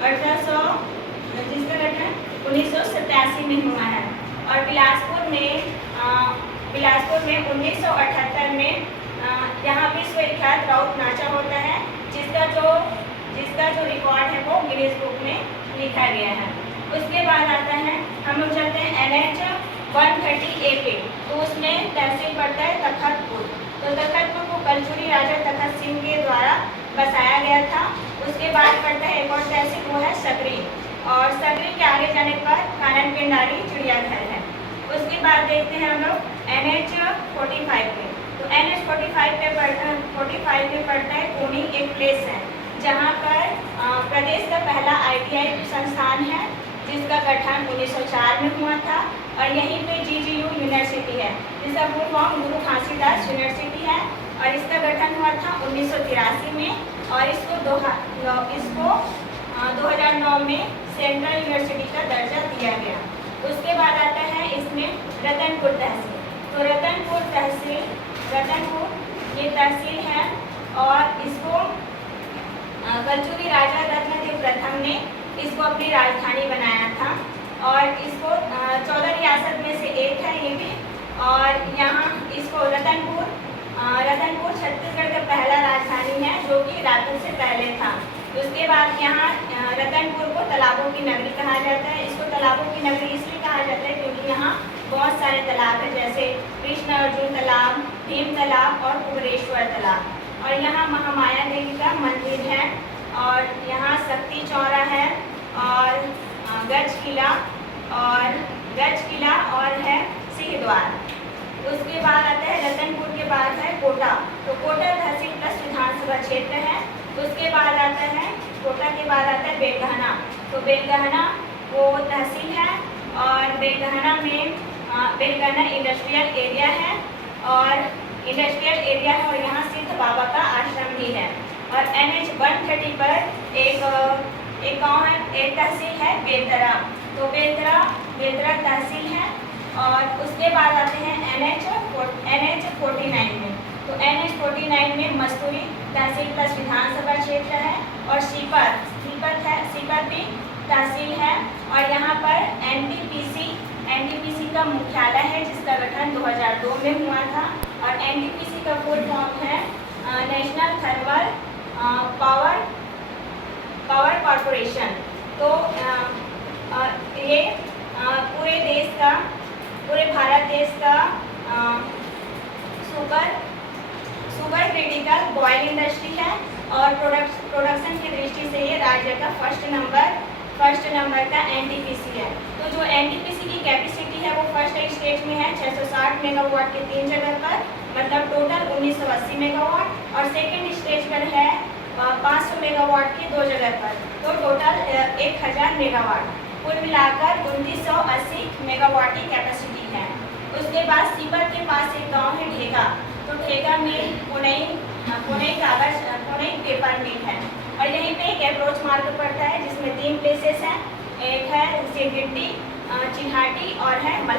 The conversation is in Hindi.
1800 जिसका गठन 1987 में हुआ है। और बिलासपुर में 1978 में यहाँ विश्वविख्यात राउत नाचा होता है, जिसका जो रिकॉर्ड है वो गिनीज बुक में लिखा गया है। उसके बाद आता है, हम लोग चलते हैं NH 130A पे, तो उसमें तहसील पड़ता है तखतपुर। तो तखतपुर को कलचुरी राजा तखत सिंह के द्वारा बसाया गया था। उसके बाद पड़ता है एक और तहसील, वो है सकरी, और सकरी के आगे जाने पर कानन पेंडारी चिड़ियाघर है। उसके बाद देखते हैं हम लोग NH 45 पे। तो NH 45 पे पड़ता है कोनी, एक प्लेस है जहाँ पर प्रदेश का पहला ITI संस्थान है, जिसका गठन 1904 में हुआ था। और यहीं पे GGU यूनिवर्सिटी है, जिसका फुल फॉर्म गुरु घासीदास यूनिवर्सिटी है, और इसका गठन हुआ था 1983 में, और इसको 2009 में सेंट्रल यूनिवर्सिटी का दर्जा दिया गया। उसके बाद आता है इसमें रतनपुर तहसील। तो रतनपुर ये तहसील है, और इसको कलचुरी राजा रत्नदेव प्रथम ने इसको अपनी राजधानी बनाया था, और इसको 14 रियासत में से एक है ये भी। और यहाँ इसको रतनपुर छत्तीसगढ़ का पहला राजधानी है, जो कि रायपुर से पहले था। उसके बाद यहाँ रतनपुर को तालाबों की नगरी कहा जाता है। इसको तालाबों की नगरी इसलिए कहा जाता है क्योंकि यहाँ बहुत सारे तालाब हैं, जैसे कृष्ण अर्जुन तालाब, भीम तालाब और कुबरेश्वर तालाब। और यहाँ महामाया देवी का मंदिर है, और यहाँ शक्ति चौरा है, और गज किला और है सिंह द्वार। उसके बाद आता है रतनपुर के बाद है कोटा। तो कोटा तहसील प्लस विधानसभा क्षेत्र है। उसके बाद आता है कोटा के बाद आता है बेलगहना। तो बेलगहना वो तहसील है, और बेलगहना इंडस्ट्रियल एरिया है, और यहाँ सिद्ध बाबा का आश्रम भी है। और NH 130 पर एक गांव है, एक तहसील है बेलतरा। तो बेलतरा तहसील है। और उसके बाद आते हैं NH 49 में। तो NH 49 में मस्तूरी तहसील प्लस विधानसभा क्षेत्र है, और सीपत भी तहसील है। और यहाँ पर NTPC का मुख्यालय है, जिसका गठन 2002 में हुआ था। और NTPC का फुल फॉर्म है नेशनल थर्मल पावर कॉरपोरेशन। तो ये पूरे भारत देश का सुपर क्रिटिकल बॉयल इंडस्ट्री है, और प्रोडक्शन की दृष्टि से ये राज्य का फर्स्ट नंबर का NTPC है। तो जो NTPC की कैपेसिटी है वो फर्स्ट स्टेज में है 660 मेगावाट के 3 जगह पर, मतलब टोटल 1980 मेगावाट, और सेकेंड स्टेज पर है 500 मेगावाट की 2 जगह पर, तो टोटल 1000 मेगावाट। कुल मिलाकर 2980 मेगावाट की कैपेसिटी है। उसके बाद सीपत के पास एक गांव है ढेगा। तो ढेगा में पुनई पेपर मिल है, और यहीं पे एक अप्रोच मार्ग पड़ता है, जिसमें 3 प्लेसेस हैं। एक है सिरगिट्टी, चिन्हाटी और है